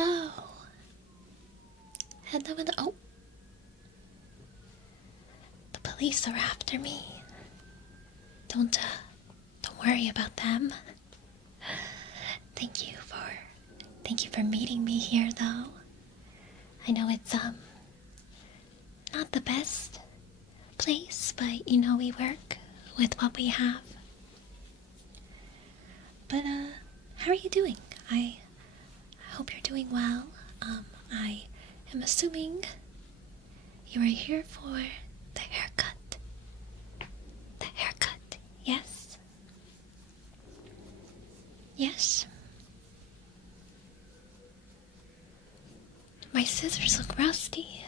Hello. Hello, hello. Oh. The police are after me. Don't worry about them. Thank you for meeting me here, though. I know it's, not the best place, but, you know, we work with what we have. But, how are you doing? I hope you're doing well. I am assuming you are here for the haircut. The haircut, yes? Yes? My scissors look rusty.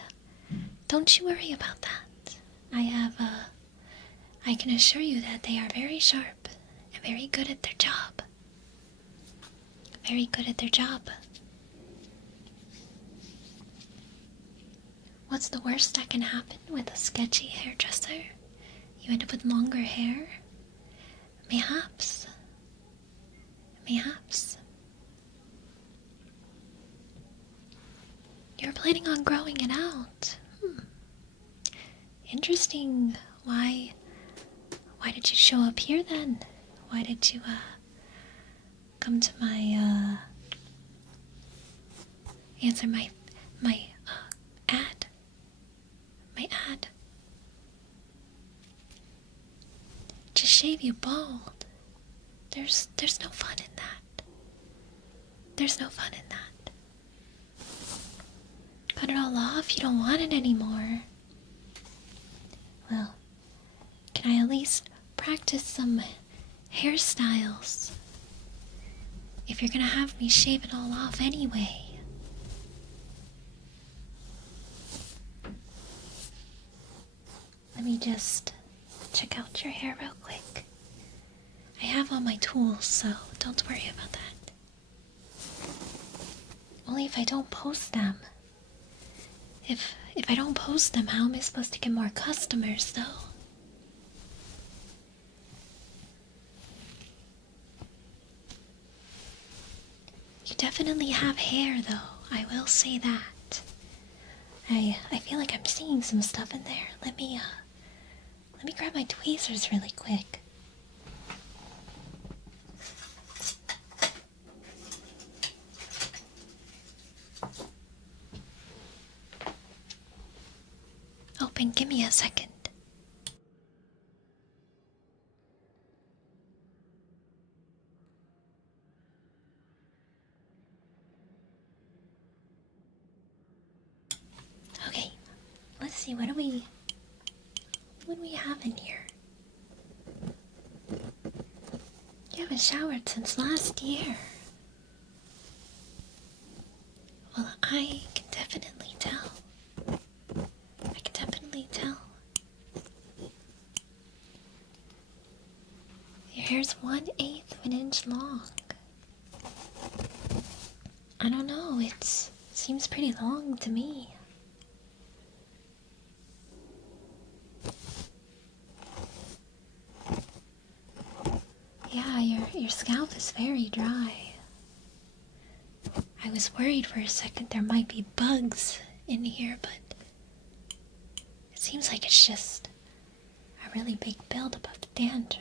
Don't you worry about that. I can assure you that they are very sharp and very good at their job. Very good at their job. What's the worst that can happen with a sketchy hairdresser? You end up with longer hair? Mayhaps. Mayhaps. You're planning on growing it out. Interesting. Why did you show up here then? Why did you, come to my, answer my ad? My ad? Just shave you bald. There's no fun in that. There's no fun in that. Cut it all off, you don't want it anymore. Well, can I at least practice some hairstyles? If you're gonna have me shave it all off anyway. Let me just check out your hair real quick. I have all my tools, so don't worry about that. Only if I don't post them. If I don't post them, how am I supposed to get more customers, though? You definitely have hair, though. I will say that. I feel like I'm seeing some stuff in there. Let me grab my tweezers really quick. Open, give me a second. Okay, let's see, what do we have in here? You haven't showered since last year. Well, I can definitely tell. I can definitely tell. Your hair's 1/8 of an inch long. I don't know, it seems pretty long to me. Yeah, your scalp is very dry. I was worried for a second there might be bugs in here, but it seems like it's just a really big buildup of dandruff.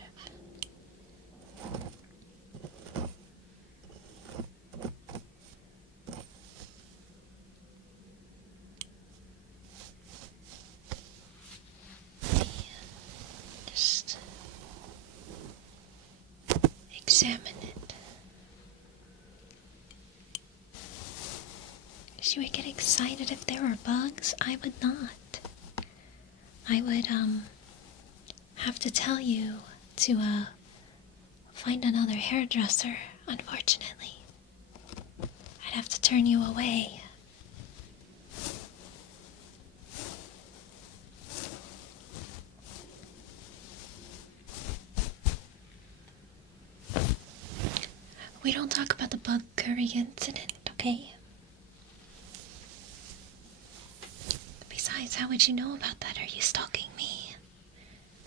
Just examine it. You would get excited if there were bugs. I would not. I would, have to tell you to, find another hairdresser, unfortunately. I'd have to turn you away. We don't talk about the bug curry incident, okay? Besides, how would you know about that? Are you stalking me?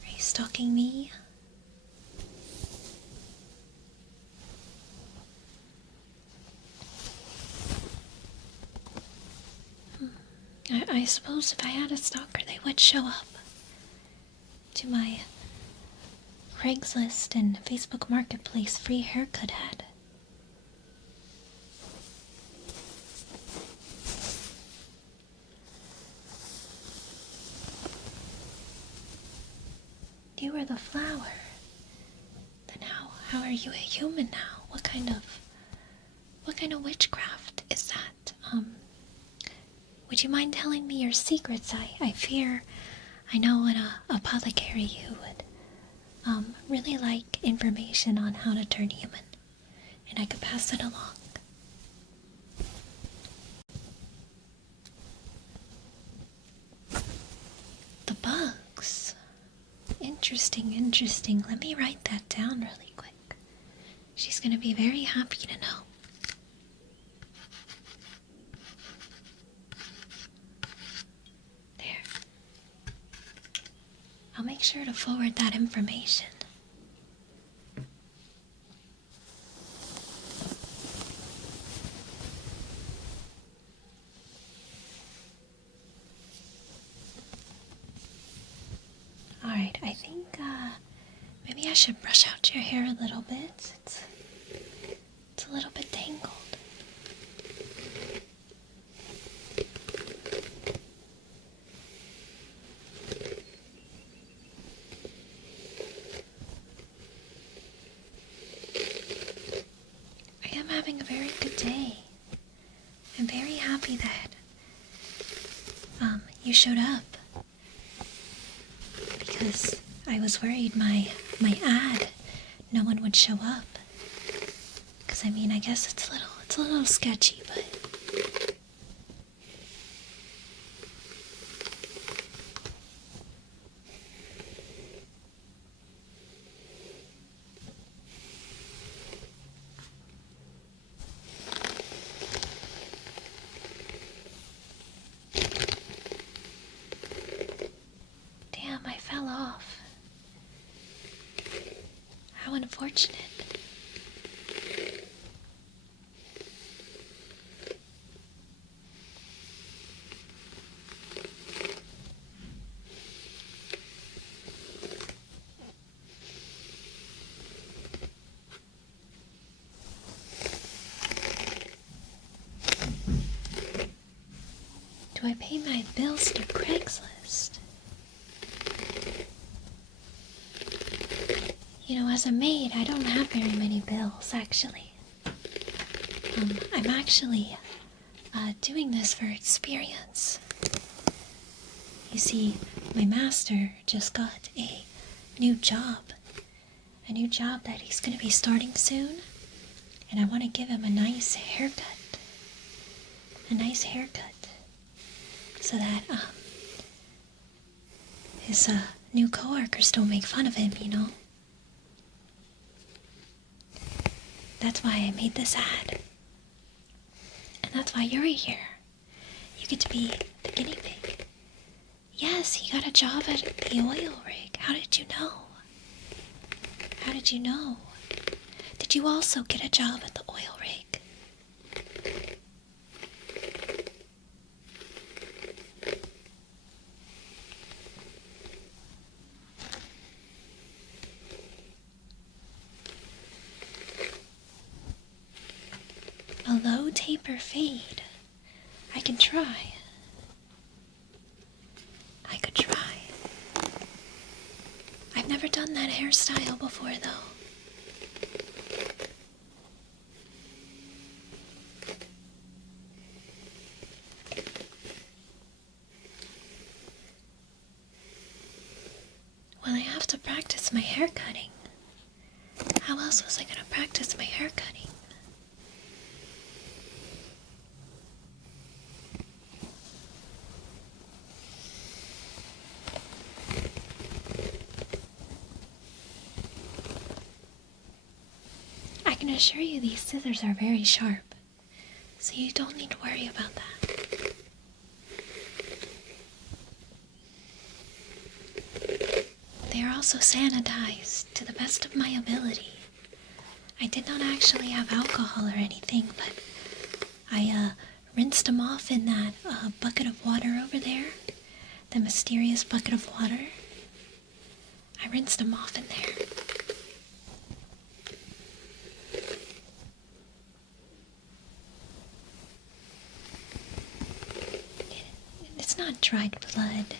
Are you stalking me? I suppose if I had a stalker, they would show up to my Craigslist and Facebook Marketplace free haircut ad. You were the flower. Then how are you a human now? What kind of witchcraft is that? Would you mind telling me your secrets? I fear I know an apothecary who would really like information on how to turn human, and I could pass it along. The bugs. Interesting. Let me write that down really quick. She's gonna be very happy to know. There. I'll make sure to forward that information. Alright, I think maybe I should brush out your hair a little bit. It's a little bit tangled. I am having a very good day. I'm very happy that you showed up. Because I was worried my ad, no one would show up. Because I mean, I guess it's a little sketchy, but damn, I fell off. How unfortunate. Do I pay my bills through Craigslist? You know, as a maid, I don't have very many bills, actually. I'm actually doing this for experience. You see, my master just got a new job that he's going to be starting soon, and I want to give him a nice haircut. So that his new coworkers don't make fun of him, you know. That's why I made this ad. And that's why you're here. You get to be the guinea pig. Yes, he got a job at the oil rig. How did you know? Did you also get a job at the oil rig? A low taper fade. I can try. I could try. I've never done that hairstyle before, though. Well, I have to practice my hair cutting. How else was I going to practice my hair cutting? I can assure you these scissors are very sharp, so you don't need to worry about that. They are also sanitized to the best of my ability. I did not actually have alcohol or anything, but I rinsed them off in that bucket of water over there. The mysterious bucket of water. I rinsed them off in there. It's not dried blood.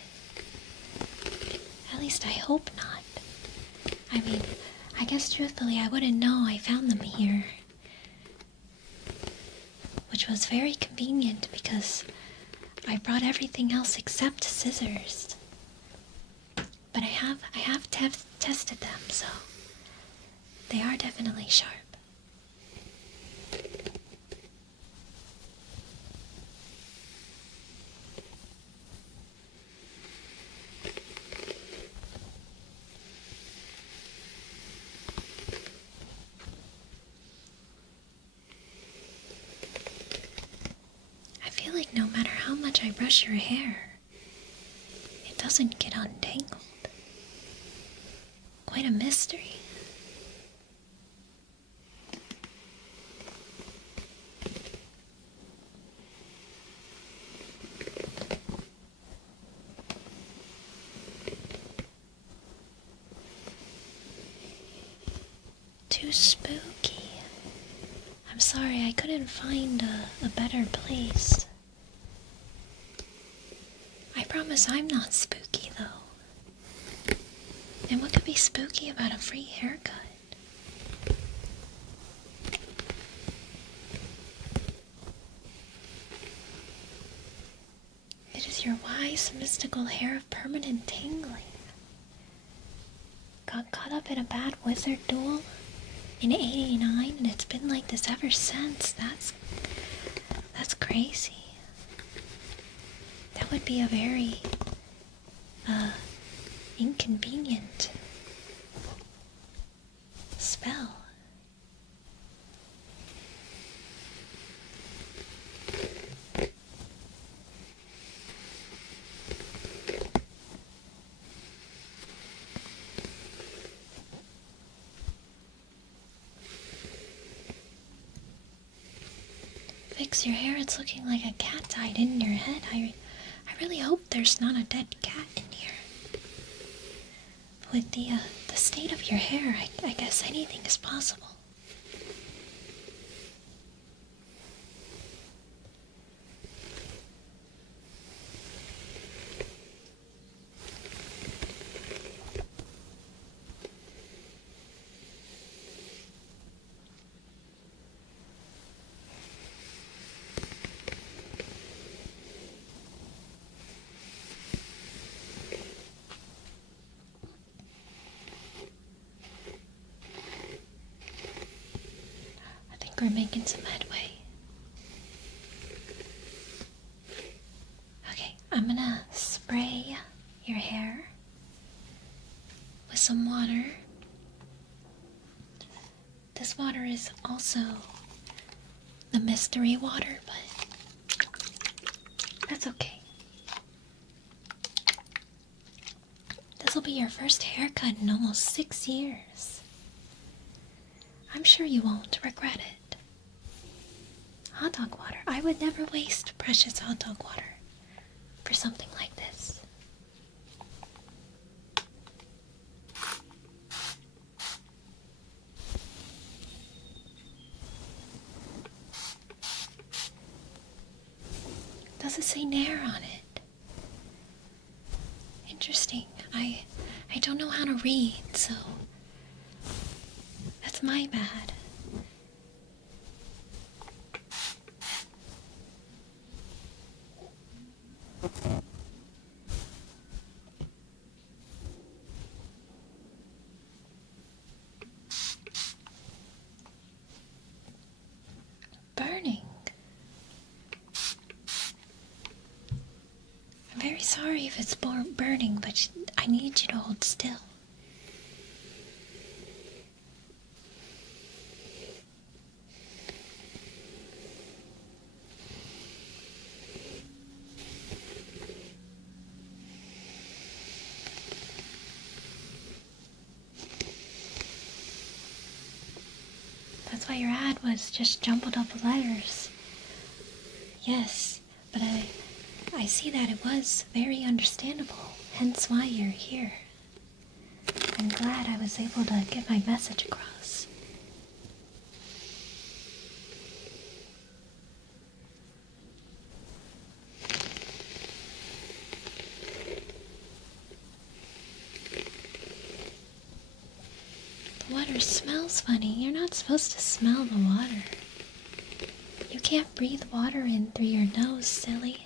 At least I hope not. I mean, I guess truthfully I wouldn't know I found them here. Which was very convenient because I brought everything else except scissors. But I have tested them, so they are definitely sharp. I feel like no matter how much I brush your hair, it doesn't get untangled. Quite a mystery. Too spooky. I'm sorry, I couldn't find a better place. I promise I'm not spooky, though. And what could be spooky about a free haircut? It is your wise, mystical hair of permanent tangling. Got caught up in a bad wizard duel in '89, and it's been like this ever since. That's crazy. That would be a very, inconvenient spell. Fix your hair, it's looking like a cat died in your head. I really hope there's not a dead cat in here. With the state of your hair, I guess anything is possible. We're making some headway. Okay, I'm gonna spray your hair with some water. This water is also the mystery water, but that's okay. This will be your first haircut in almost 6 years. I'm sure you won't regret it. Hot dog water. I would never waste precious hot dog water for something like this. Does it say Nair on it? Interesting. I don't know how to read, so that's my bad. Burning. I'm very sorry if it's burning, but I need you to hold still. That's why your ad was just jumbled up letters. Yes, but I see that it was very understandable, hence why you're here. I'm glad I was able to get my message across. The water smells funny. You're not supposed to smell the water. You can't breathe water in through your nose, silly.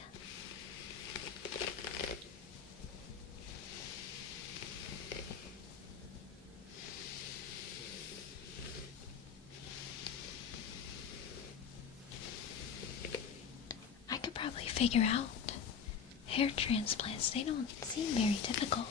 I could probably figure out hair transplants. They don't seem very difficult.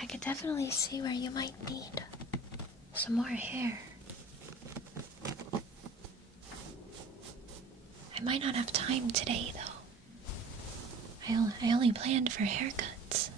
I could definitely see where you might need some more hair. I might not have time today, though. I only planned for haircuts.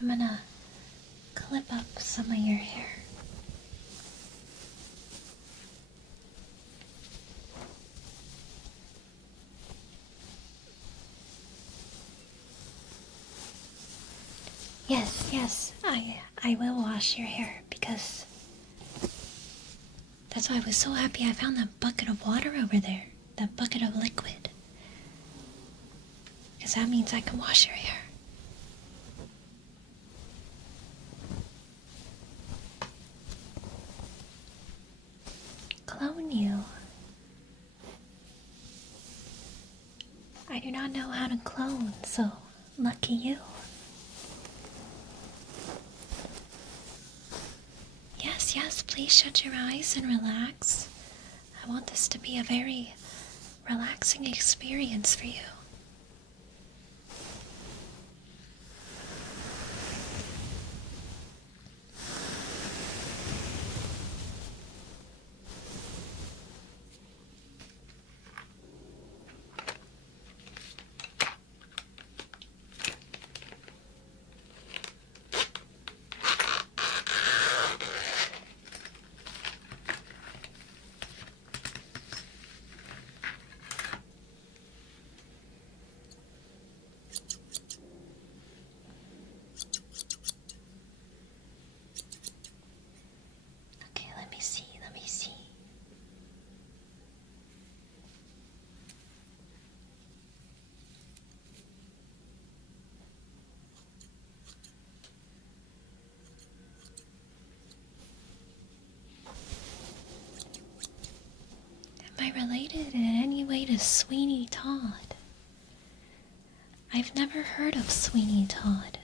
I'm gonna clip up some of your hair. Yes, I will wash your hair because that's why I was so happy I found that bucket of water over there. That bucket of liquid. Because that means I can wash your hair. Clone you. I do not know how to clone, so lucky you. Yes, please shut your eyes and relax. I want this to be a very relaxing experience for you. Okay, let me see. Am I related in any way to Sweeney Todd? I've never heard of Sweeney Todd,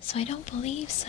so I don't believe so.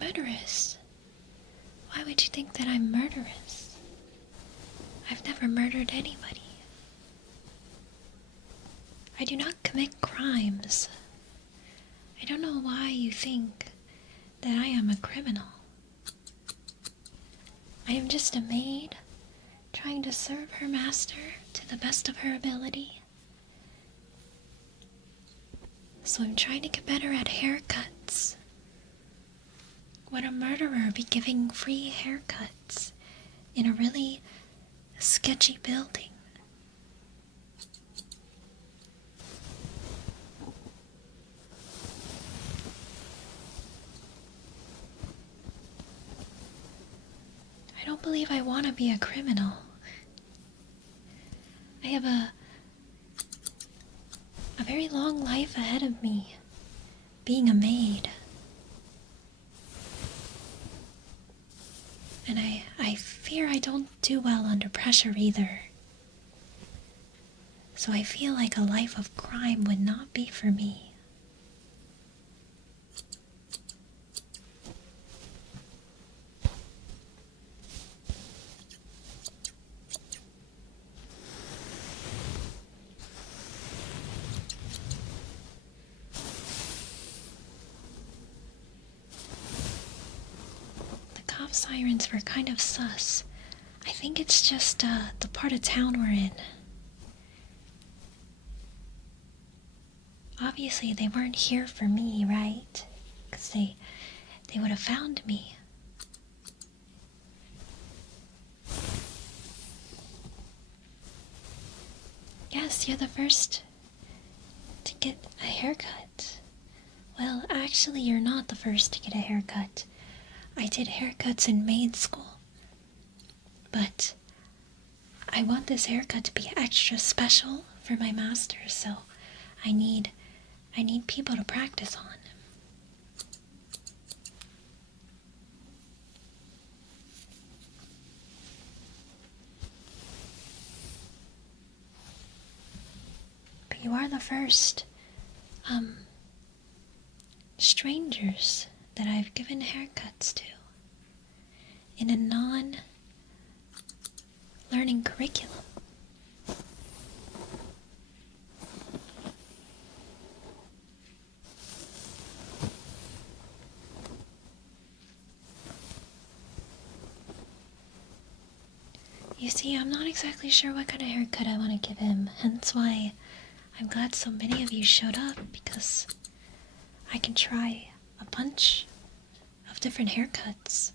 Murderous? Why would you think that I'm murderous? I've never murdered anybody. I do not commit crimes. I don't know why you think that I am a criminal. I am just a maid trying to serve her master to the best of her ability. So I'm trying to get better at haircuts. Would a murderer be giving free haircuts in a really sketchy building? I don't believe I want to be a criminal. I have a very long life ahead of me, being a maid. And I fear I don't do well under pressure either. So I feel like a life of crime would not be for me. Sirens were kind of sus. I think it's just the part of town we're in. Obviously they weren't here for me, right? Because they would have found me. Yes, you're the first to get a haircut. Well, actually you're not the first to get a haircut. I did haircuts in maid school, but I want this haircut to be extra special for my master, so I need people to practice on. But you are the first, strangers that I've given haircuts to in a non-learning curriculum. You see, I'm not exactly sure what kind of haircut I want to give him, hence why I'm glad so many of you showed up, because I can try a bunch of different haircuts.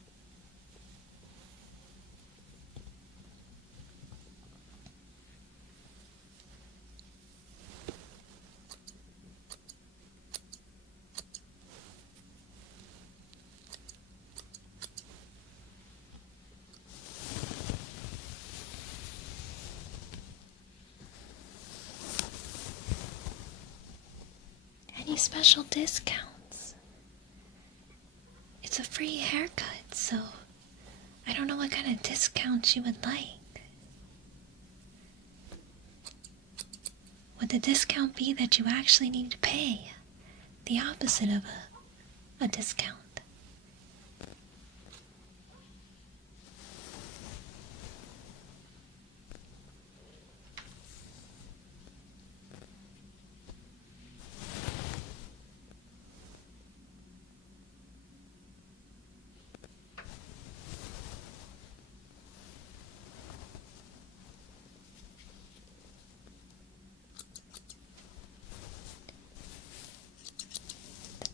Any special discounts? It's a free haircut, so I don't know what kind of discount you would like. Would the discount be that you actually need to pay? The opposite of a discount.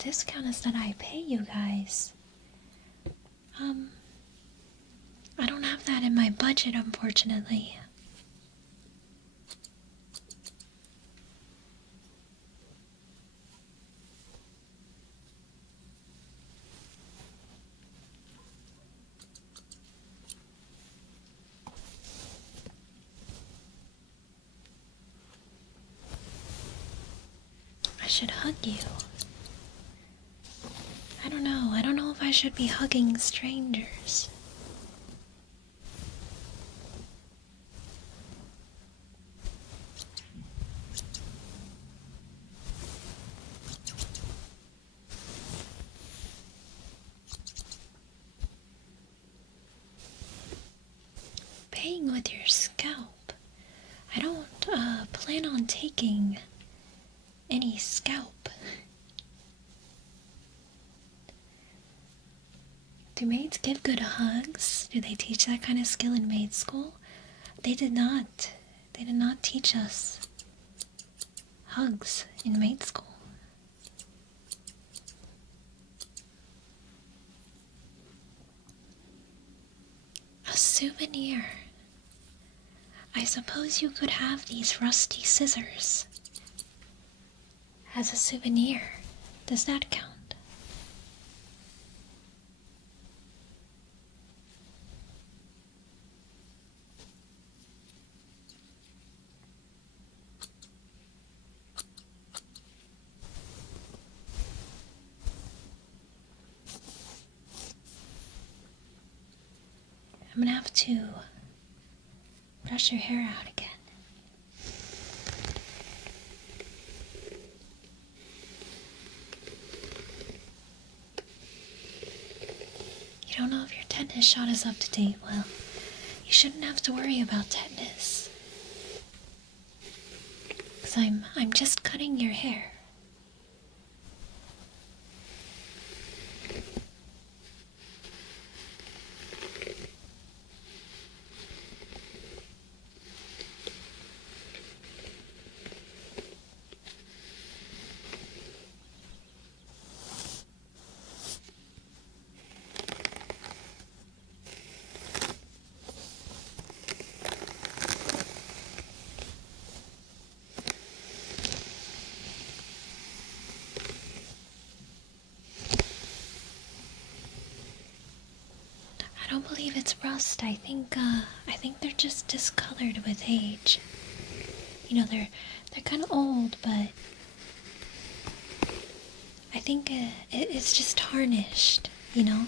Discount is that I pay you guys. I don't have that in my budget, unfortunately. I should hug you. I don't know. I don't know if I should be hugging strangers. Paying with your scalp. I don't plan on taking any scalp. Do maids give good hugs? Do they teach that kind of skill in maid school? They did not. They did not teach us hugs in maid school. A souvenir. I suppose you could have these rusty scissors as a souvenir. Does that count? I'm gonna have to brush your hair out again. You don't know if your tetanus shot is up to date. Well, you shouldn't have to worry about tetanus. 'Cause I'm just cutting your hair. I don't believe it's rust. I think they're just discolored with age. You know, they're kind of old, but I think it's just tarnished, you know?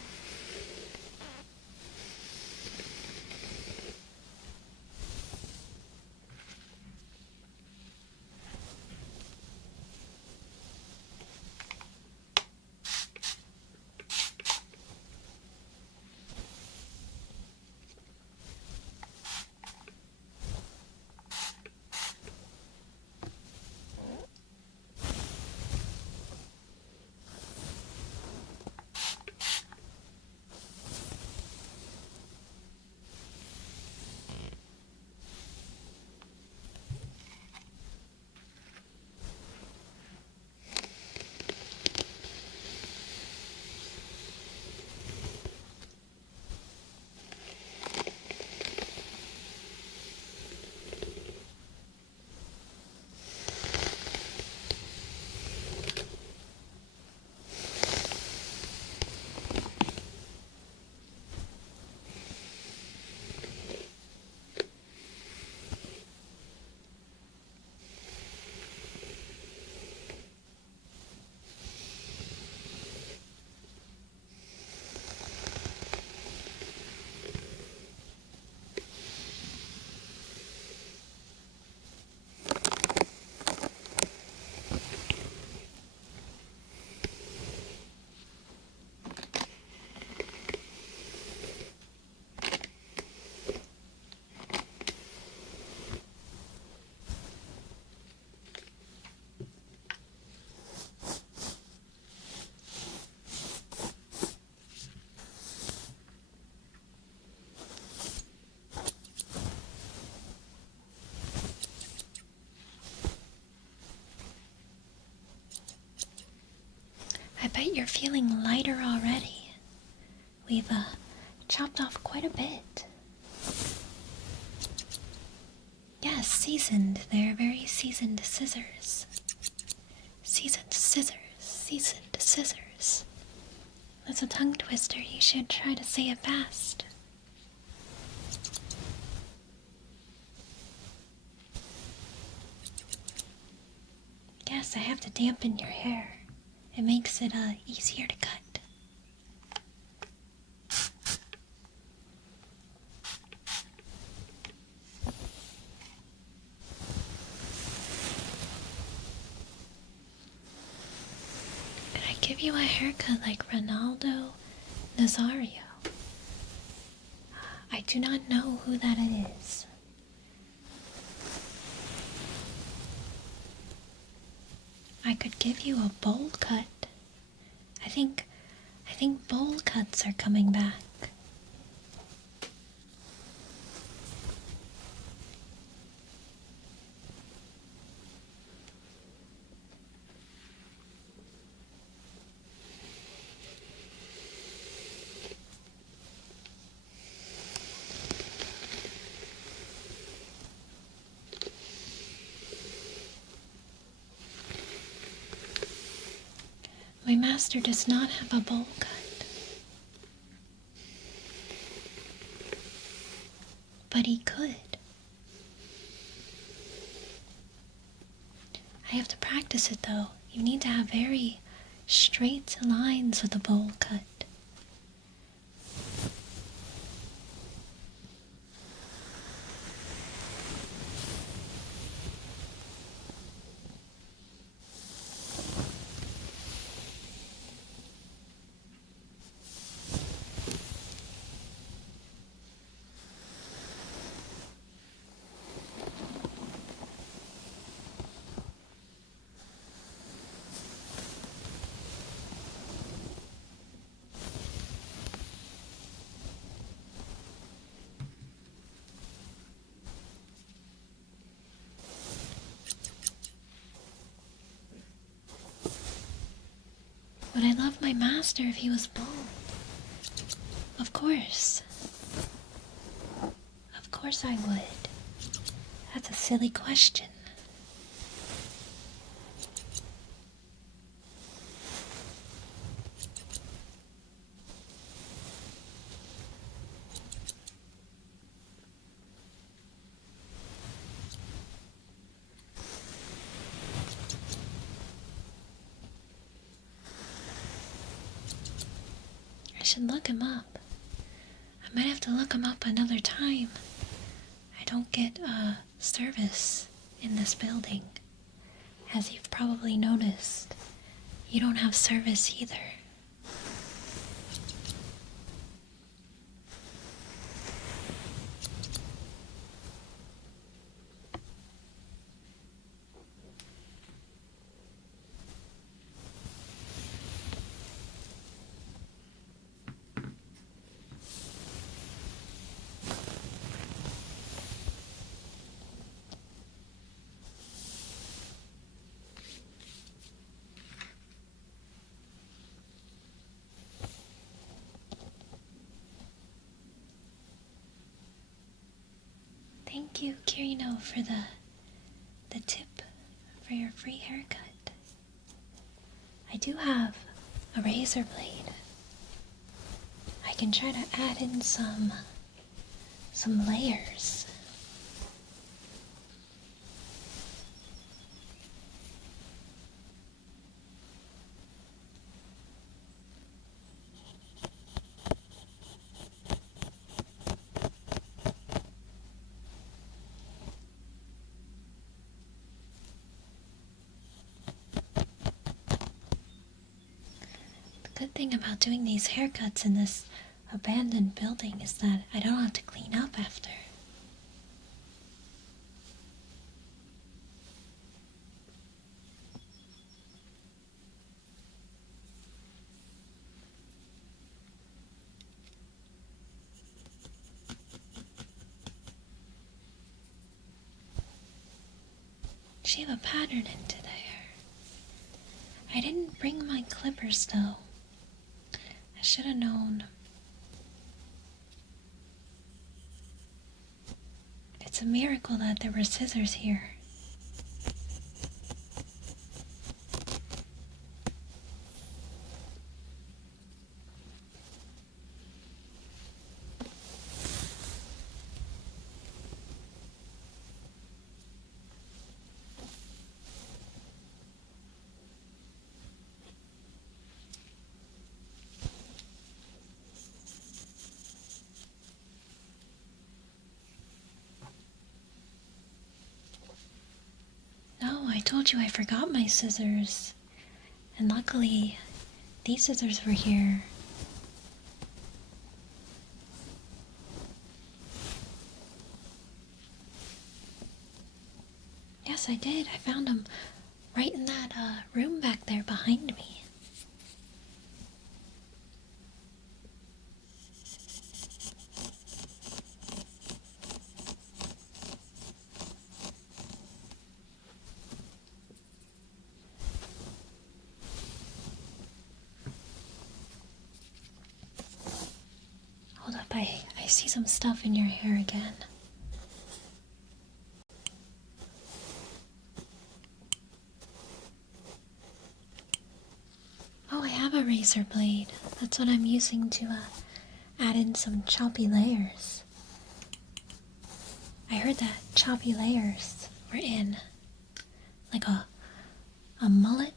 I bet you're feeling lighter already. We've chopped off quite a bit. Yes, seasoned. They're very seasoned scissors. Seasoned scissors. Seasoned scissors. That's a tongue twister. You should try to say it fast. Yes, I have to dampen your hair. It makes it easier to cut. Could I give you a haircut like Ronaldo Nazario? I do not know who that is. I could give you a bowl cut. I think bowl cuts are coming back. My master does not have a bowl cut. But he could. I have to practice it though. You need to have very straight lines with a bowl cut. Would I love my master if he was bald? Of course. Of course I would. That's a silly question. I should look him up. I might have to look him up another time. I don't get service in this building. As you've probably noticed, you don't have service either. Thank you, Kirino, for the tip for your free haircut. I do have a razor blade. I can try to add in some layers. The good thing about doing these haircuts in this abandoned building is that I don't have to clean up after. She have a pattern into there. I didn't bring my clippers though. I should have known. It's a miracle that there were scissors here. I told you I forgot my scissors, and luckily these scissors were here. Yes, I did. I found them right in that room back there behind me. Hold up, I see some stuff in your hair again. Oh, a razor blade. That's what I'm using to add in some choppy layers. I heard that choppy layers were in. Like a mullet.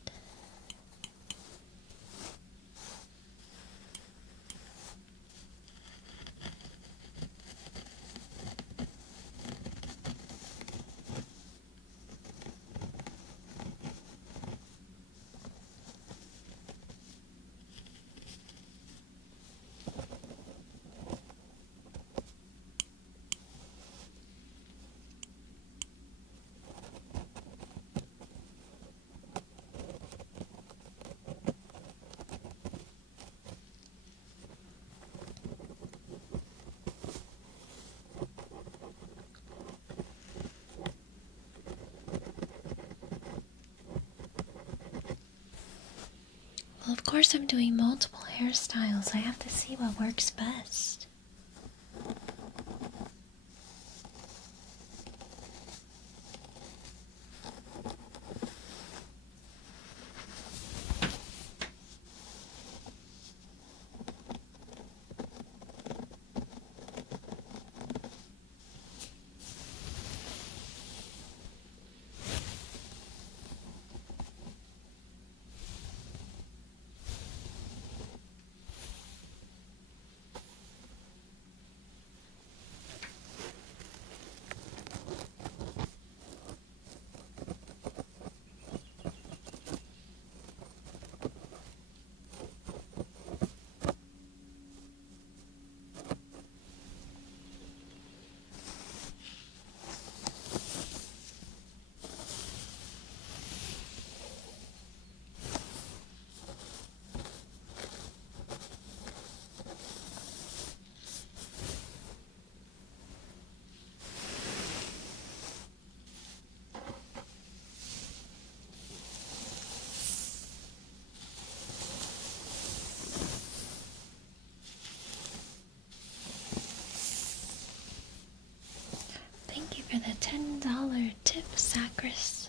Well, of course I'm doing multiple hairstyles. I have to see what works best. Thank you for the $10 tip, Sacris.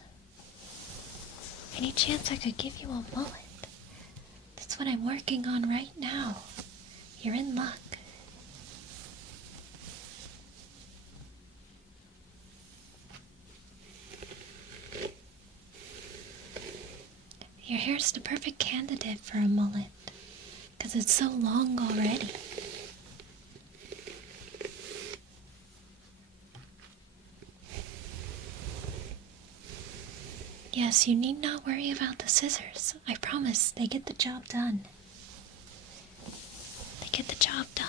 Any chance I could give you a mullet? That's what I'm working on right now. You're in luck. Your hair's the perfect candidate for a mullet, because it's so long already. Yes, you need not worry about the scissors. I promise, they get the job done. They get the job done.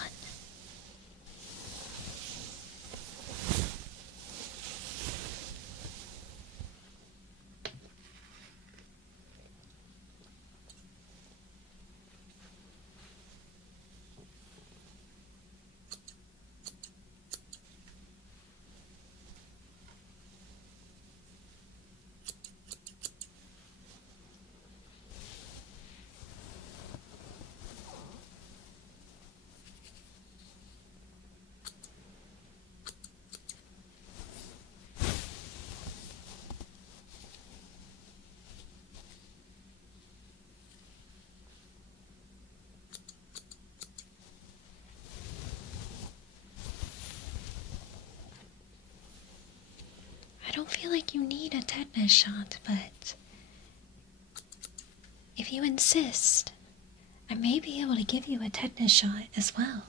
I don't feel like you need a tetanus shot, but if you insist, I may be able to give you a tetanus shot as well.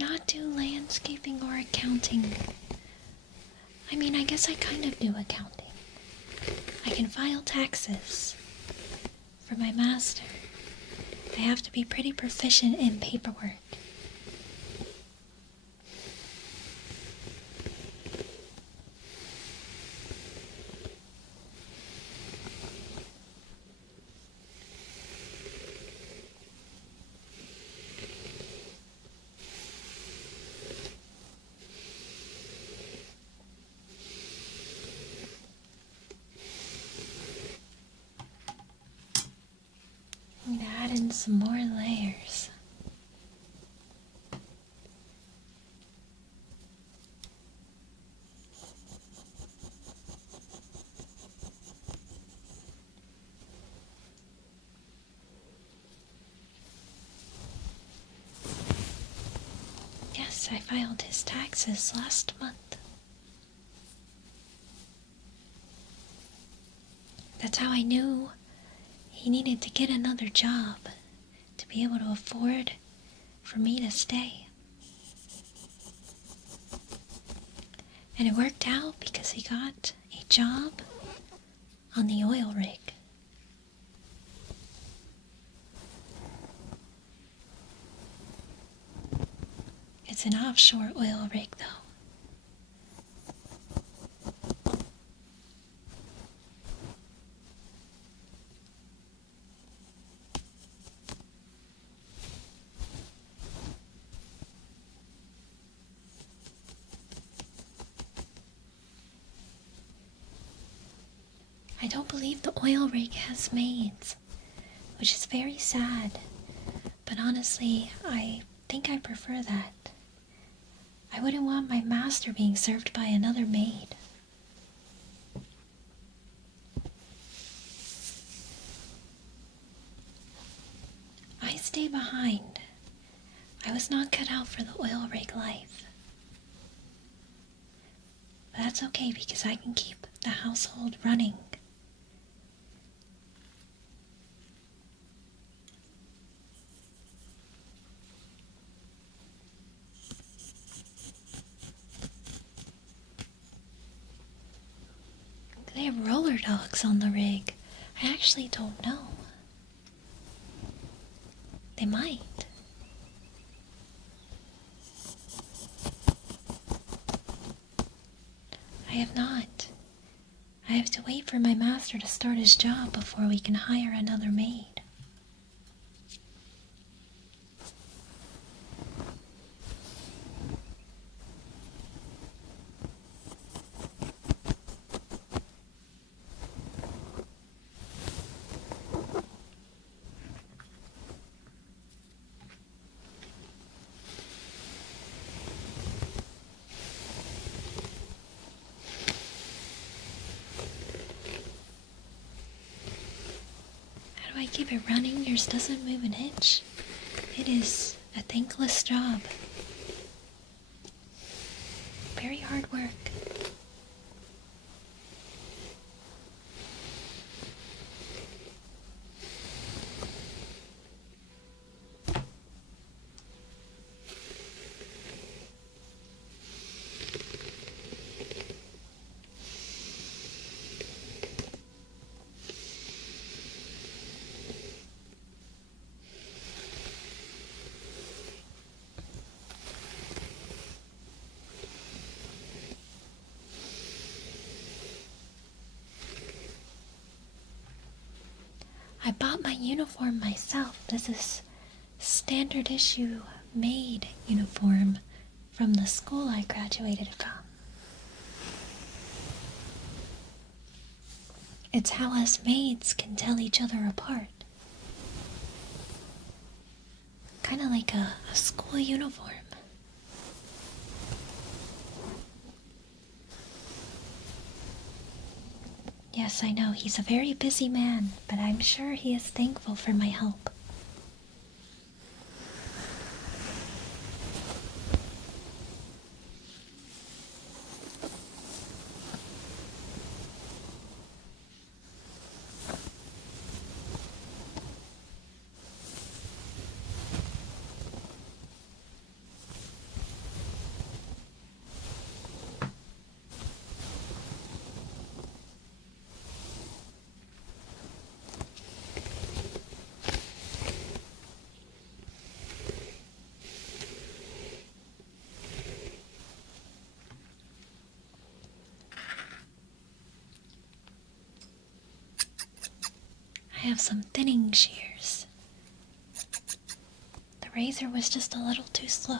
not do landscaping or accounting? I mean, I guess I kind of do accounting. I can file taxes for my master. I have to be pretty proficient in paperwork. I'm gonna add in some more layers. Yes, I filed his taxes last month. That's how I knew he needed to get another job to be able to afford for me to stay. And it worked out because he got a job on the oil rig. It's an offshore oil rig, though. I don't believe the oil rig has maids, which is very sad. But honestly, I think I prefer that. I wouldn't want my master being served by another maid. I stay behind. I was not cut out for the oil rig life. But that's okay because I can keep the household running. They have roller dogs on the rig. I actually don't know. They might. I have not. I have to wait for my master to start his job before we can hire another maid. How do I keep it running? Yours doesn't move an inch. It is a thankless job. Very hard work. I bought my uniform myself. This is standard issue Maid uniform from the school I graduated from. It's how us maids can tell each other apart. Kind of like a school uniform. Yes, I know, he's a very busy man, but I'm sure he is thankful for my help. have some thinning shears. The razor was just a little too slow.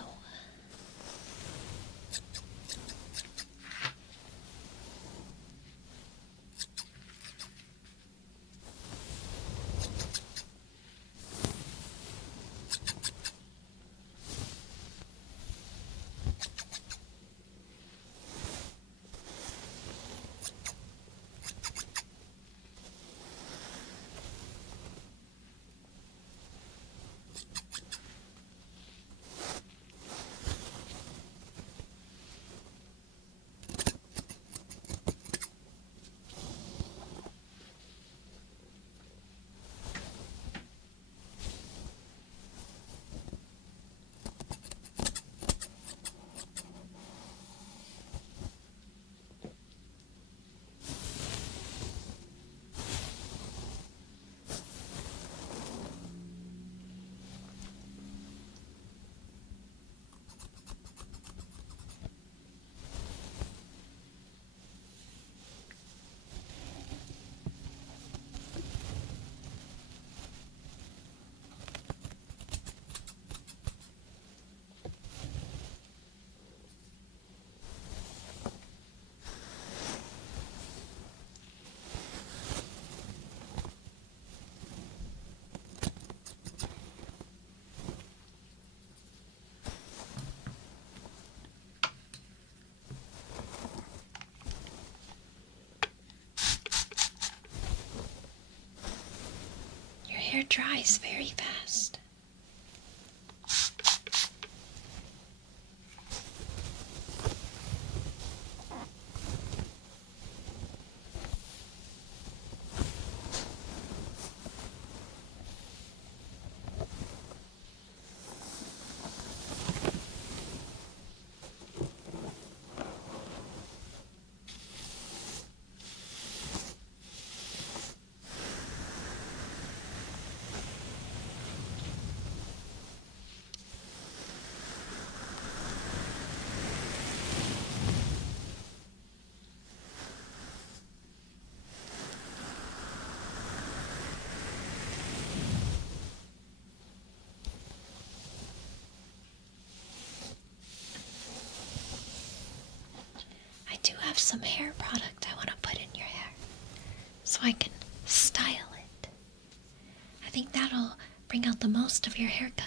Hair dries very fast. I do have some hair product I want to put in your hair so I can style it. I think that'll bring out the most of your haircut.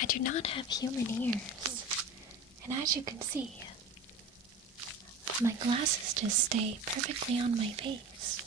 I do not have human ears, and as you can see, my glasses just stay perfectly on my face.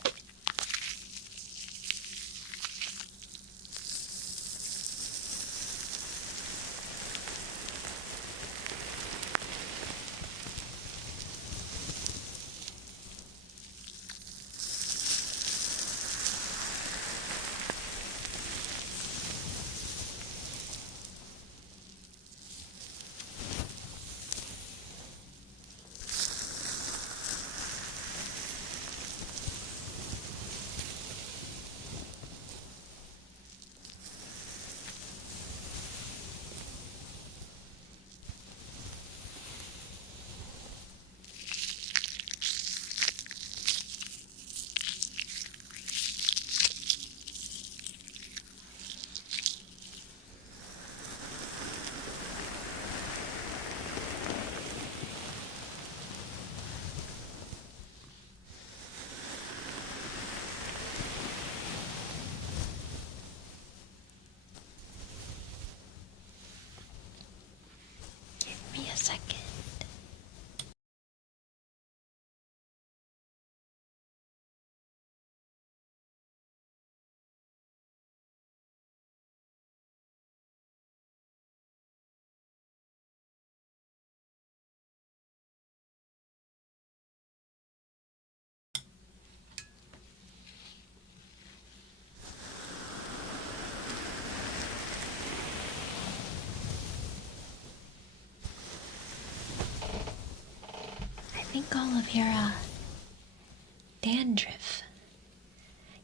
think all of your dandruff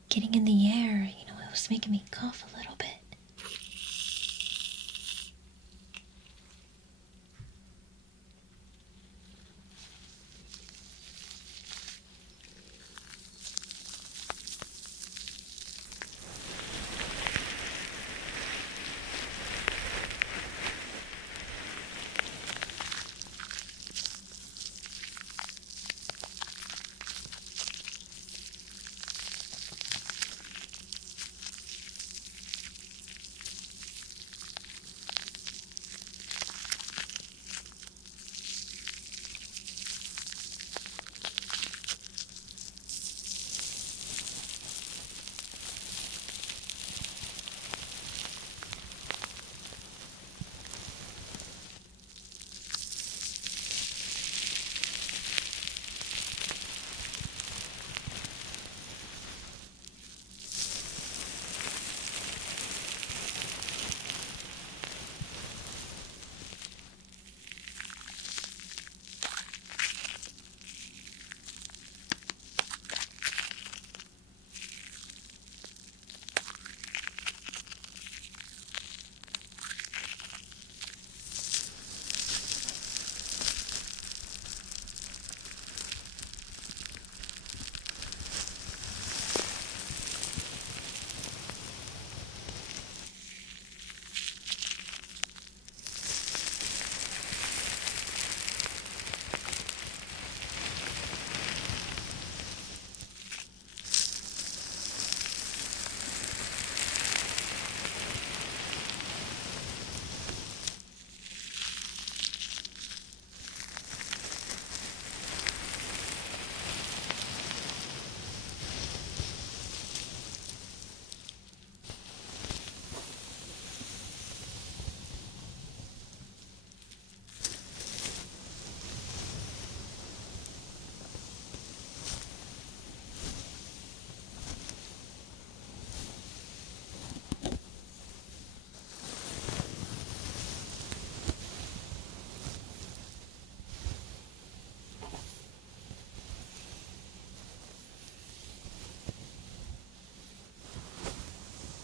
getting in the air, it was making me cough a little bit.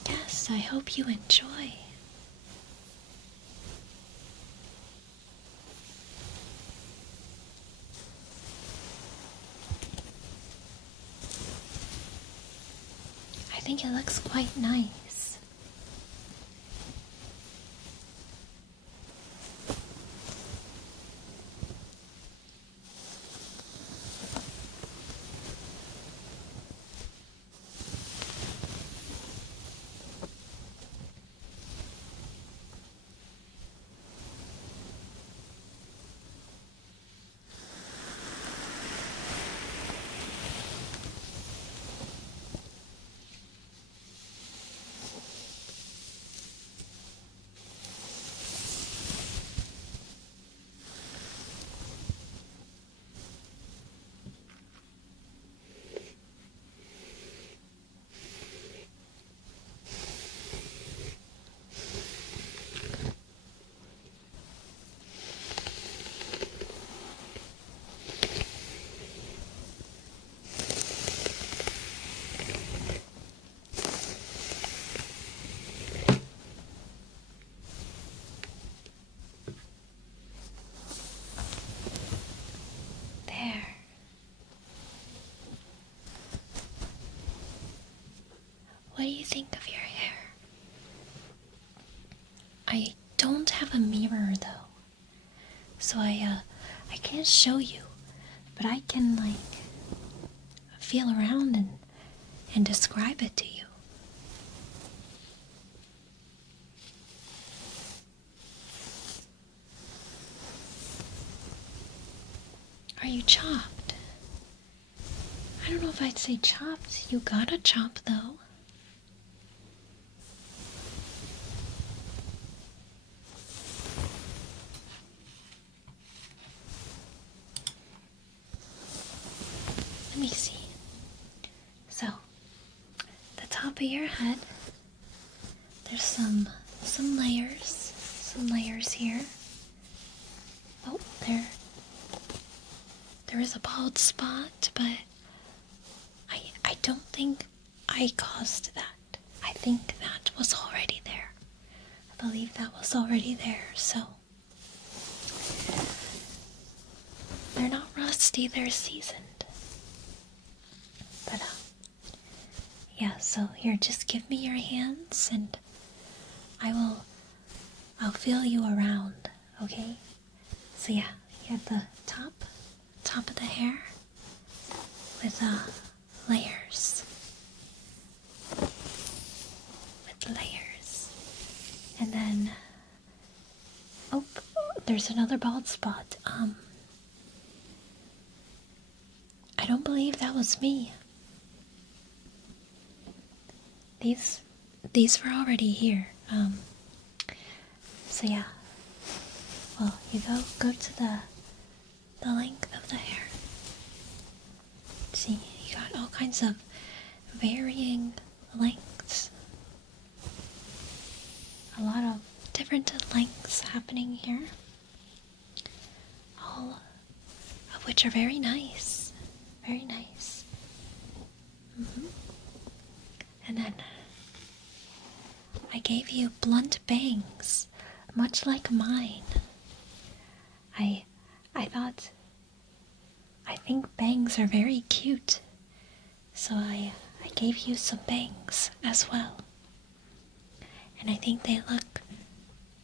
Yes, I hope you enjoy. I think it looks quite nice. There. What do you think of your hair? I don't have a mirror though, so I can't show you, but I can feel around and describe it to you. Are you chopped? I don't know if I'd say chopped. You gotta chop though. Let me see. So, the top of your head, there's some layers here. Oh, they're there is a bald spot, but I don't think I caused that. I think that was already there. I believe that was already there, so they're not rusty, they're seasoned. But yeah, so here, just give me your hands and I'll feel you around, okay? So yeah, you have the top of the hair with layers. With layers. And then, oh, there's another bald spot. I don't believe that was me. These were already here. So yeah. Well, you go to the length of the hair. See, you got all kinds of varying lengths. A lot of different lengths happening here. All of which are very nice. Very nice. And then I gave you blunt bangs, much like mine. I think bangs are very cute, so I gave you some bangs as well. And I think they look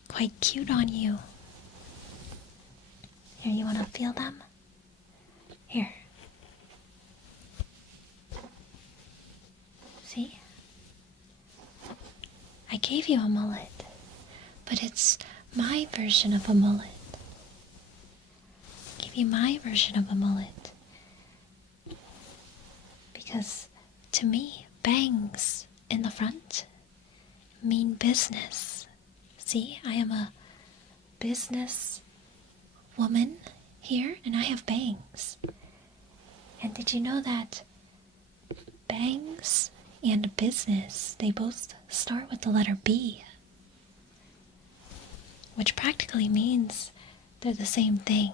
quite cute on you. Here, you want to feel them? Here. See? I gave you a mullet, but it's my version of a mullet. I gave you my version of a mullet. Because to me, bangs in the front mean business. See, I am a business woman here, and I have bangs. And did you know that bangs and business, they both start with the letter B, which practically means they're the same thing.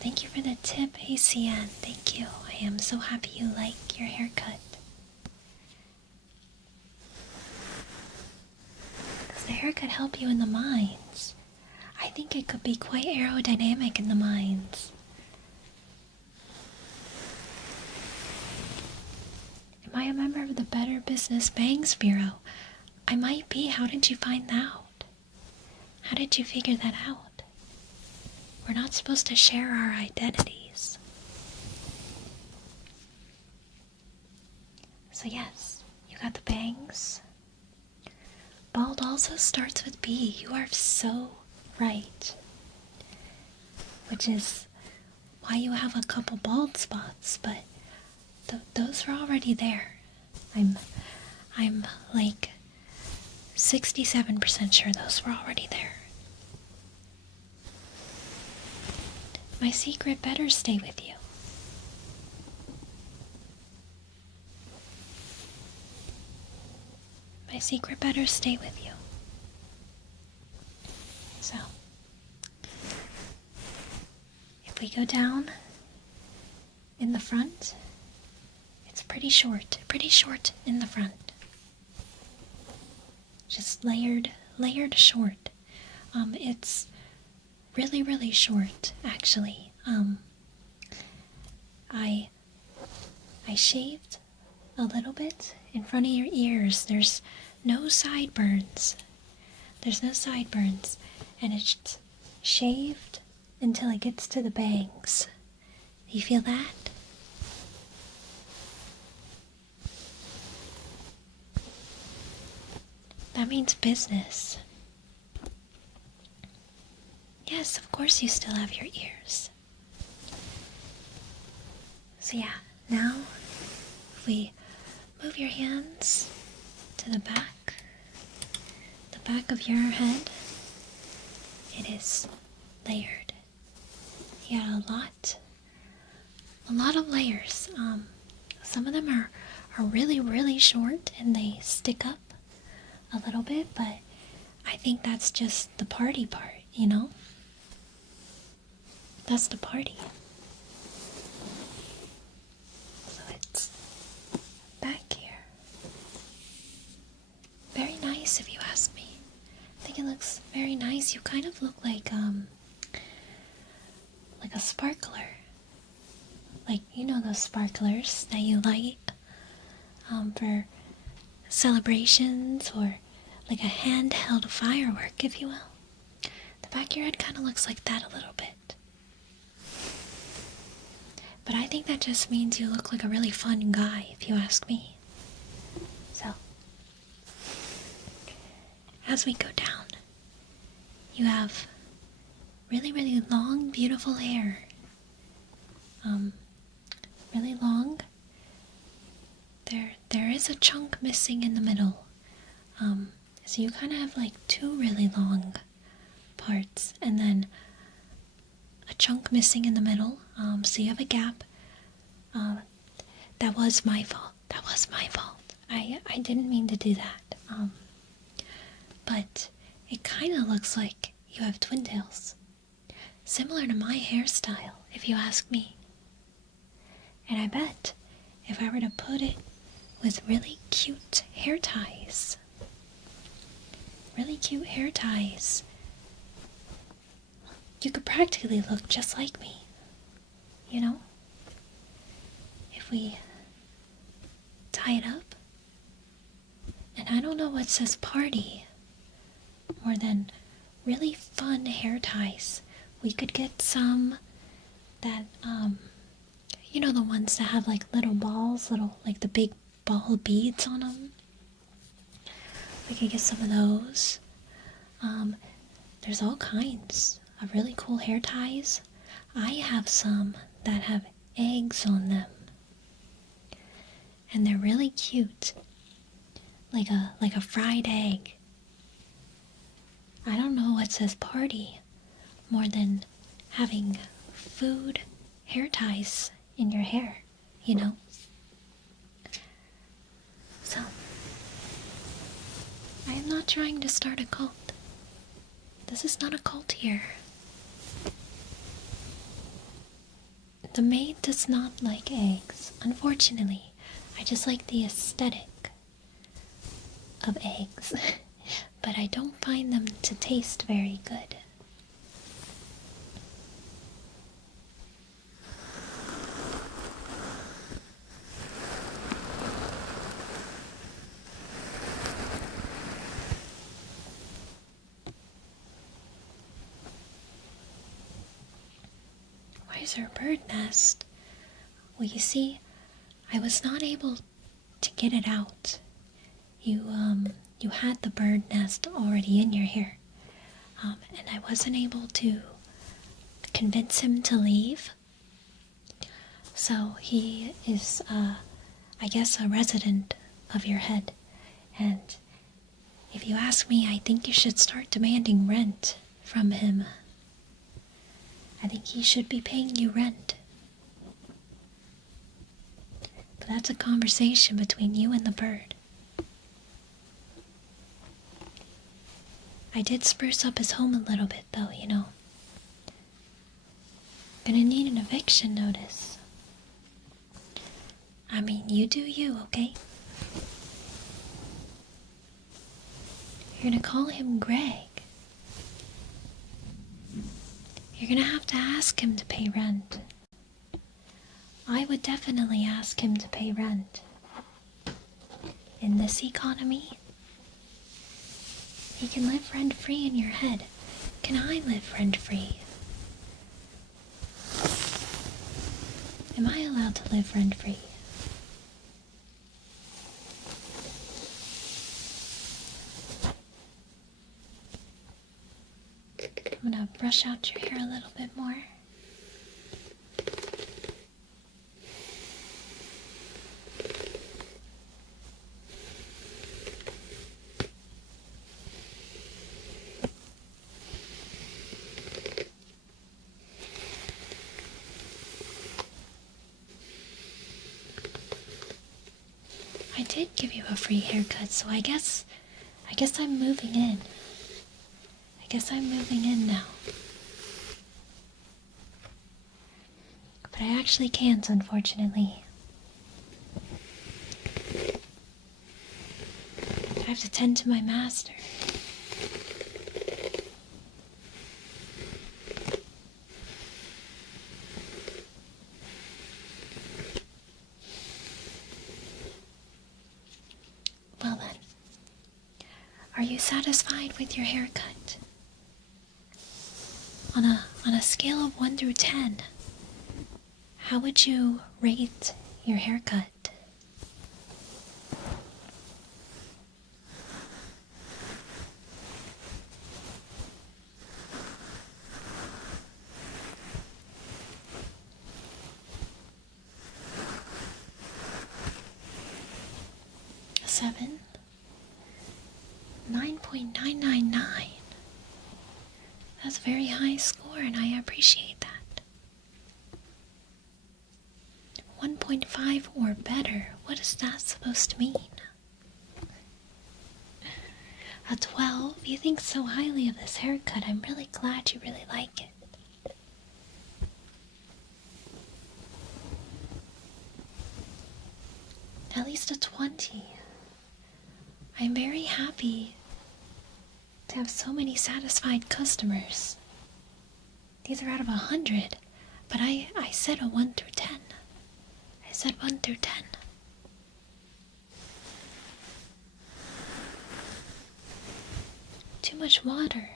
Thank you for the tip, ACN. Thank you. I am so happy you like your haircut. Does the haircut help you in the mines? I think it could be quite aerodynamic in the mines. Am I a member of the Better Business Bangs Bureau? I might be. How did you find out? How did you figure that out? We're not supposed to share our identities. So yes, you got the bangs. Bald also starts with B. You are so right. Which is why you have a couple bald spots, but those are already there. I'm like 67% sure those were already there. My secret better stay with you. My secret better stay with you. So, if we go down in the front, it's pretty short in the front. Just layered short. It's really short, actually. I shaved a little bit in front of your ears. There's no sideburns. And it's shaved until it gets to the bangs. You feel that? That means business. Yes, of course you still have your ears. So yeah, now if we move your hands to the back of your head, it is layered. You got a lot of layers. Some of them are really short and they stick up a little bit, but I think that's just the party part, you know? That's the party. So it's back here. Very nice if you ask me. I think it looks very nice. You kind of look like a sparkler. Like, you know those sparklers that you light for celebrations, or like a handheld firework, if you will. The back of your head kind of looks like that a little bit. But I think that just means you look like a really fun guy, if you ask me. So, as we go down, you have really, really long, beautiful hair. Really long. There is a chunk missing in the middle. So you kind of have like two really long parts, and then a chunk missing in the middle. So you have a gap. That was my fault. That was my fault. I didn't mean to do that. But it kind of looks like you have twin tails. Similar to my hairstyle, if you ask me. And I bet if I were to put it with really cute hair ties, you could practically look just like me, you know? If we tie it up, and I don't know what says party more than really fun hair ties. We could get some that, you know, the ones that have like little balls, like the big ball beads on them. We could get some of those. There's all kinds of really cool hair ties. I have some that have eggs on them, and they're really cute, like a fried egg. I don't know what says party more than having food hair ties in your hair, you know? So, I am not trying to start a cult. This is not a cult here. The maid does not like eggs, unfortunately. I just like the aesthetic of eggs, but I don't find them to taste very good. Why is there a bird nest? Well, you see, I was not able to get it out. You had the bird nest already in your hair, and I wasn't able to convince him to leave. So he is, I guess, a resident of your head, and if you ask me, I think you should start demanding rent from him. I think he should be paying you rent. But that's a conversation between you and the bird. I did spruce up his home a little bit, though, you know. Gonna need an eviction notice. I mean, you do you, okay? You're gonna call him Greg. You're gonna have to ask him to pay rent. I would definitely ask him to pay rent. In this economy, he can live rent-free in your head. Can I live rent-free? Am I allowed to live rent-free? I'm gonna brush out your hair a little bit more. I did give you a free haircut, so I guess I'm moving in. guess I'm moving in now. But I actually can't, unfortunately. I have to tend to my master. Well then, are you satisfied with your haircut? On a scale of 1 through 10, how would you rate your haircut? A 7? 9.999. That's a very high score, and I appreciate that. 1.5 or better, what is that supposed to mean? A 12? You think so highly of this haircut. I'm really glad you really like it. At least a 20. I'm very happy to have so many satisfied customers. These are out of 100, but I said a 1 through 10. I said 1 through 10. Too much water.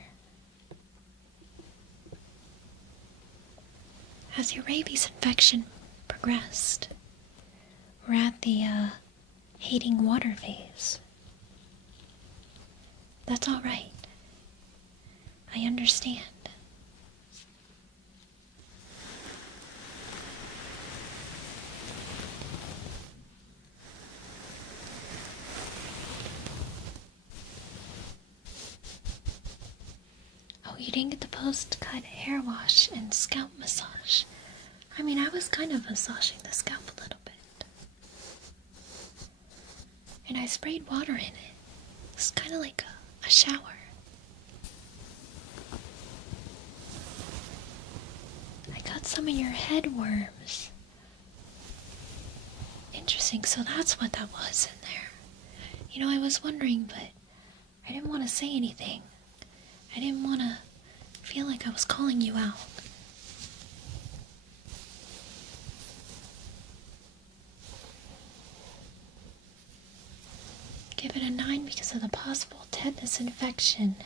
Has your rabies infection progressed? We're at the hating water phase. That's all right. I understand. Oh, you didn't get the post-cut hair wash and scalp massage. I mean, I was kind of massaging the scalp a little bit. And I sprayed water in it. It's kind of like a shower. I got some of your head worms. Interesting, so that's what that was in there. You know, I was wondering, but I didn't want to say anything. I didn't want to feel like I was calling you out. Give it a 9 because of the possible tetanus infection.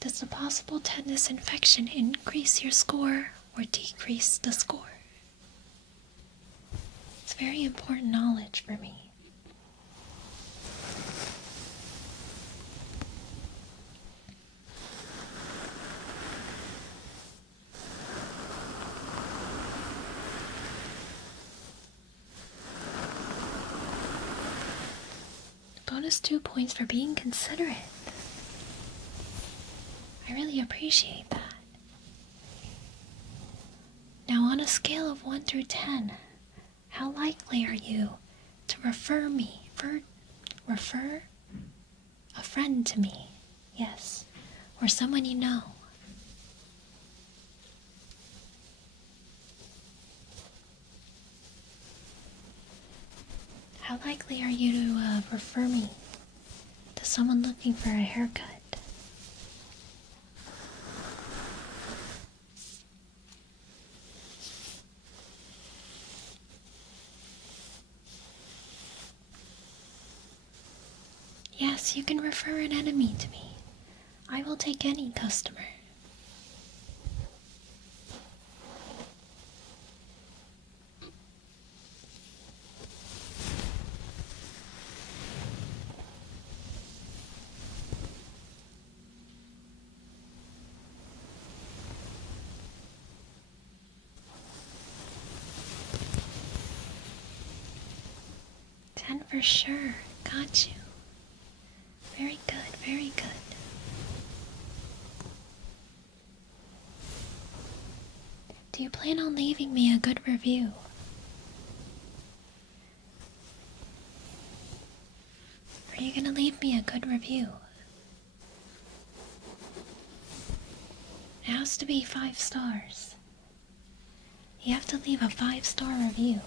Does the possible tetanus infection increase your score or decrease the score? It's very important knowledge for me. Bonus 2 points for being considerate. I really appreciate that. Now, on a scale of 1 through 10, how likely are you to refer a friend to me? Yes, or someone you know. How likely are you to refer me to someone looking for a haircut? Yes, you can refer an enemy to me. I will take any customer. For sure. Got you. Very good, very good. Do you plan on leaving me a good review? Are you gonna leave me a good review? It has to be 5 stars. You have to leave a 5-star review.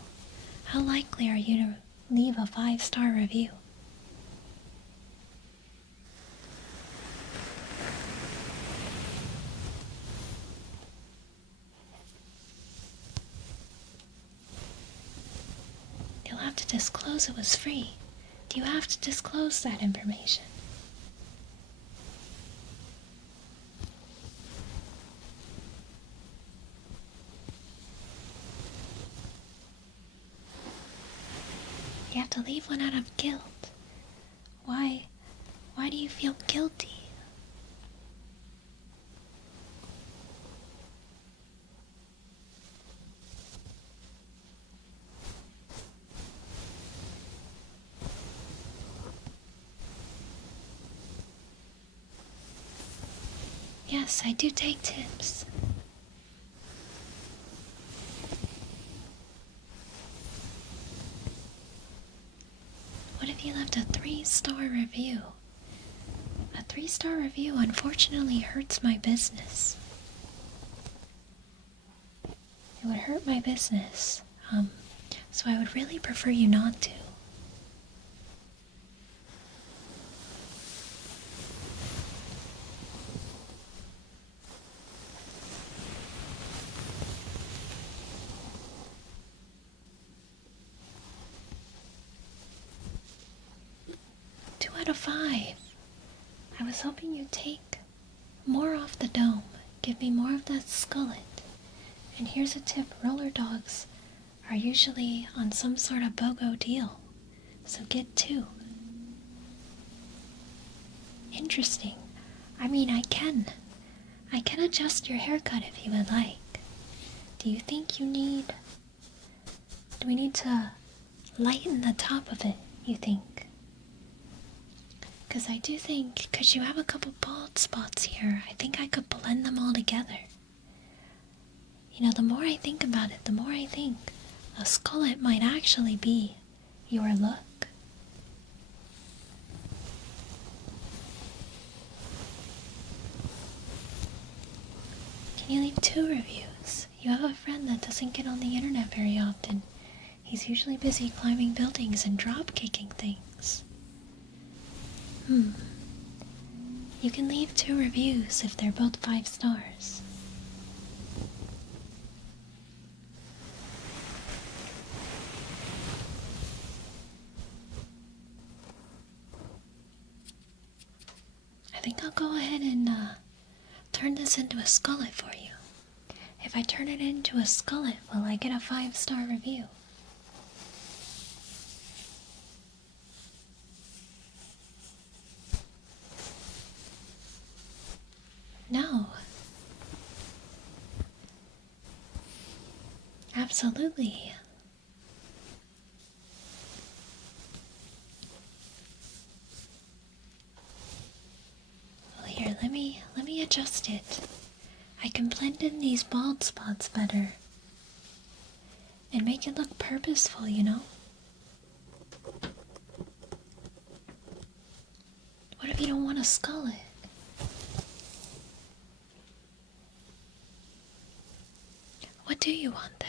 How likely are you to leave a 5-star review? You'll have to disclose it was free. Do you have to disclose that information? You have to leave one out of guilt. Why do you feel guilty? Yes, I do take tips. What if you left a 3-star review? A 3-star review unfortunately hurts my business. It would hurt my business. So I would really prefer you not to. Out of 5. I was hoping you'd take more off the dome. Give me more of that skullet. And here's a tip. Roller dogs are usually on some sort of BOGO deal. So get 2. Interesting. I mean, I can adjust your haircut if you would like. Do you think do we need to lighten the top of it, you think? Because I do think, because you have a couple bald spots here, I think I could blend them all together. You know, the more I think about it, the more I think a skullet might actually be your look. Can you leave 2 reviews? You have a friend that doesn't get on the internet very often. He's usually busy climbing buildings and drop kicking things. You can leave 2 reviews if they're both 5 stars. I think I'll go ahead and turn this into a skullet for you. If I turn it into a skullet, will I get a 5-star review? No. Absolutely. Well, here, let me adjust it. I can blend in these bald spots better and make it look purposeful, you know? What if you don't want to skull it? What do you want then?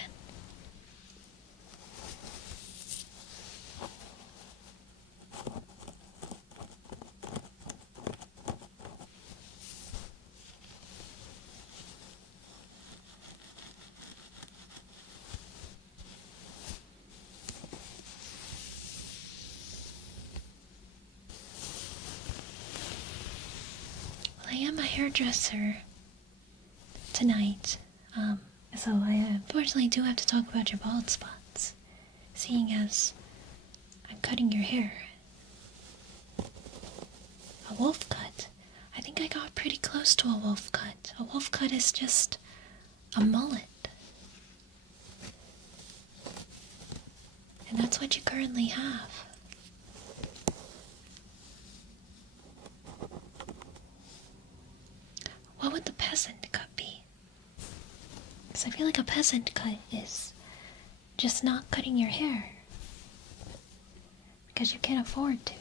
Well, I am a hairdresser tonight. So I unfortunately do have to talk about your bald spots, seeing as I'm cutting your hair. A wolf cut. I think I got pretty close to a wolf cut. A wolf cut is just a mullet. And that's what you currently have. What would the peasant cut be? Because I feel like a peasant cut is just not cutting your hair. Because you can't afford to.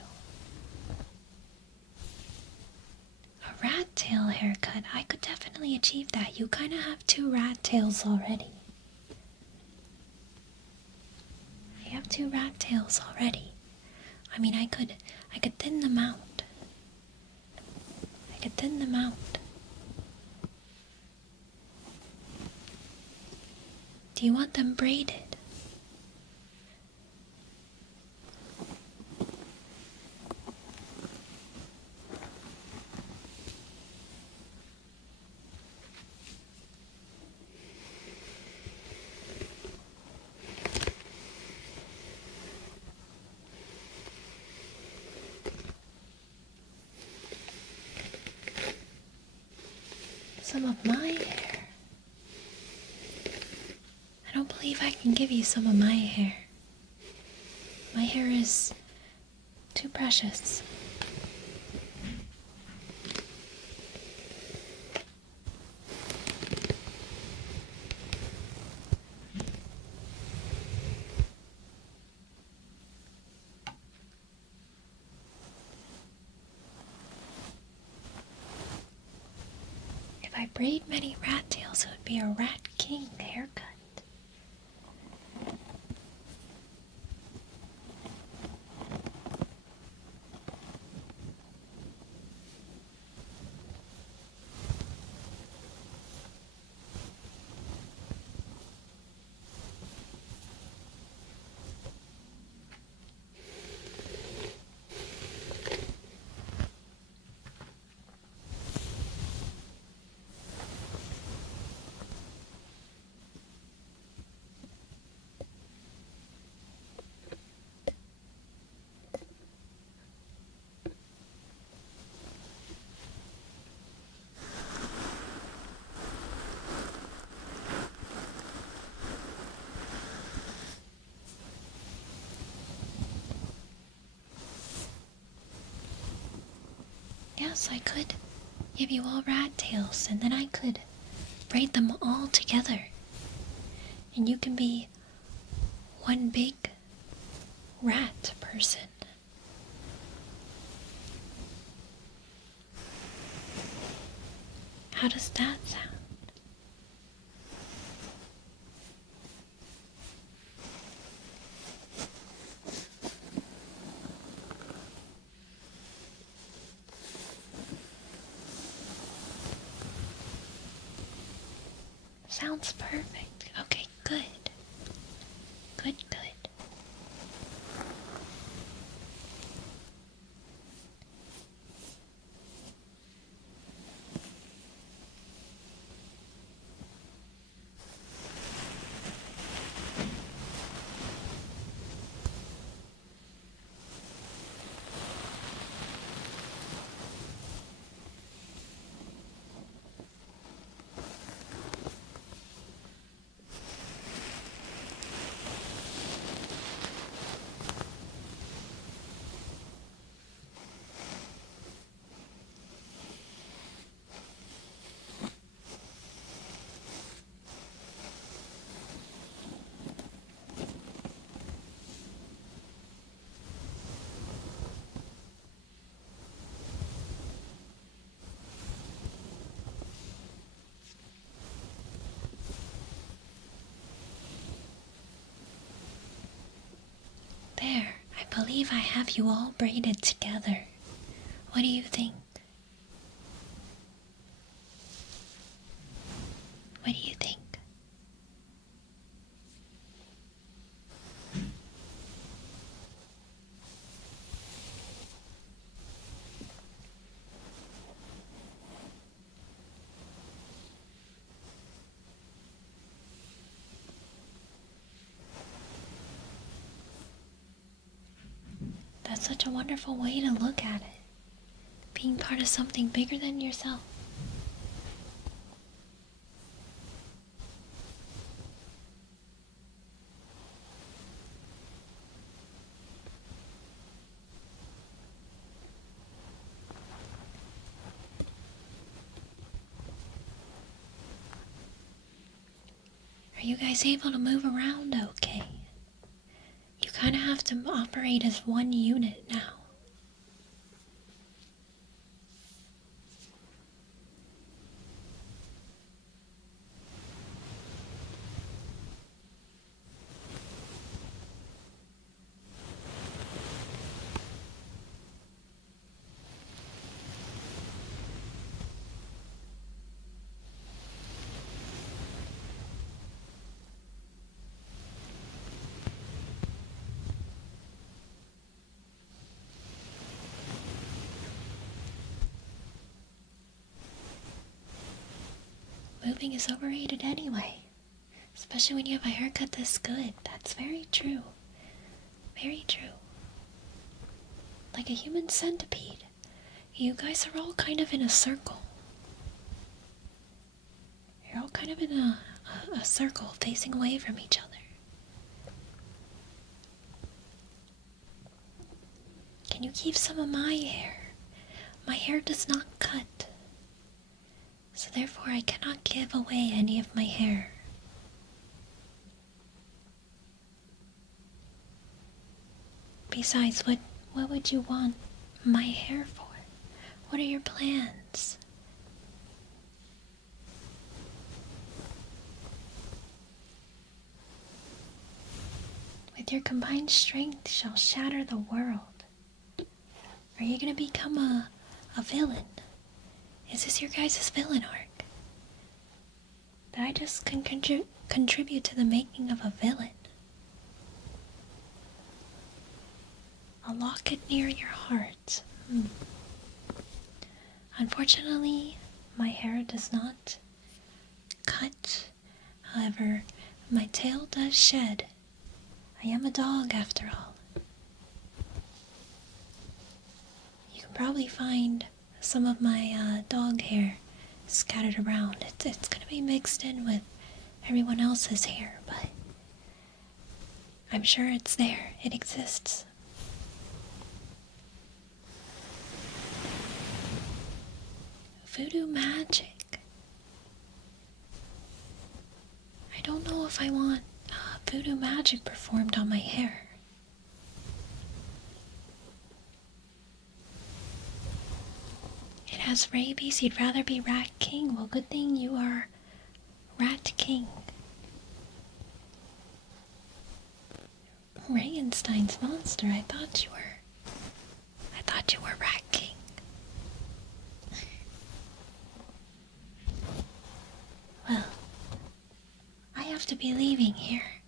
A rat tail haircut, I could definitely achieve that. You kind of have 2 rat tails already. You have 2 rat tails already. I mean, I could thin them out. I could thin them out. Do you want them braided? Some of my hair. I don't believe I can give you some of my hair. My hair is too precious. If I braid many rat tails, it would be a rat king haircut. Yes, I could give you all rat tails, and then I could braid them all together. And you can be one big rat person. How does that sound? Sounds perfect. Okay, good. Good, good. There, I believe I have you all braided together. What do you think? What do you think? That's such a wonderful way to look at it. Being part of something bigger than yourself. Are you guys able to move around okay? You kind of have to operate as one unit now. moving is overrated anyway. Especially when you have a haircut this good. That's very true. Very true. Like a human centipede. You guys are all kind of in a circle. You're all kind of in a circle facing away from each other. Can you keep some of my hair? My hair does not cut. So therefore I cannot give away any of my hair. Besides, what would you want my hair for? What are your plans? With your combined strength shall shatter the world. Are you gonna become a villain? Is this your guys' villain arc? That I just can contribute to the making of a villain? A locket near your heart. Unfortunately, my hair does not cut. However, my tail does shed. I am a dog after all. You can probably find some of my dog hair scattered around. It's gonna be mixed in with everyone else's hair, but I'm sure it's there. It exists. Voodoo magic. I don't know if I want voodoo magic performed on my hair. It has rabies. You'd rather be Rat King. Well, good thing you are Rat King. Regenstein's monster. I thought you were Rat King. Well, I have to be leaving here.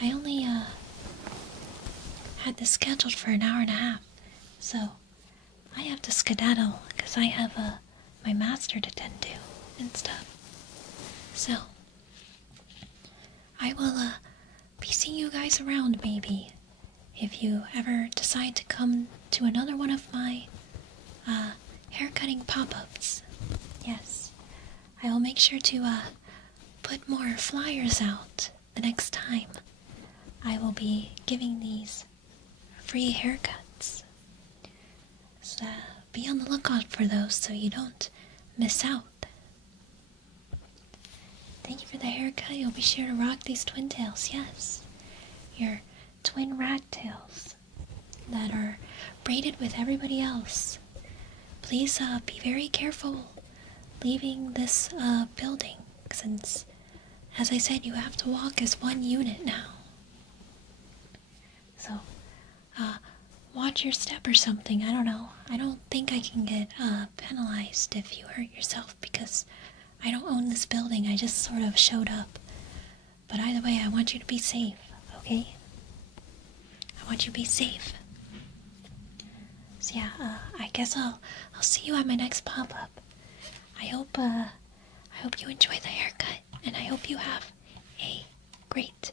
I only had this scheduled for an hour and a half, so I have to skedaddle because I have my master to tend to and stuff. So I will be seeing you guys around maybe if you ever decide to come to another one of my haircutting pop-ups. Yes, I will make sure to put more flyers out the next time. I will be giving these free haircuts. So be on the lookout for those so you don't miss out. Thank you for the haircut. You'll be sure to rock these twin tails. Yes, your twin rat tails that are braided with everybody else. Please be very careful leaving this building, since, as I said, you have to walk as one unit now. So, watch your step or something. I don't know. I don't think I can get penalized if you hurt yourself because I don't own this building. I just sort of showed up. But either way, I want you to be safe, okay? I want you to be safe. So yeah, I guess I'll see you at my next pop-up. I hope you enjoy the haircut, and I hope you have a great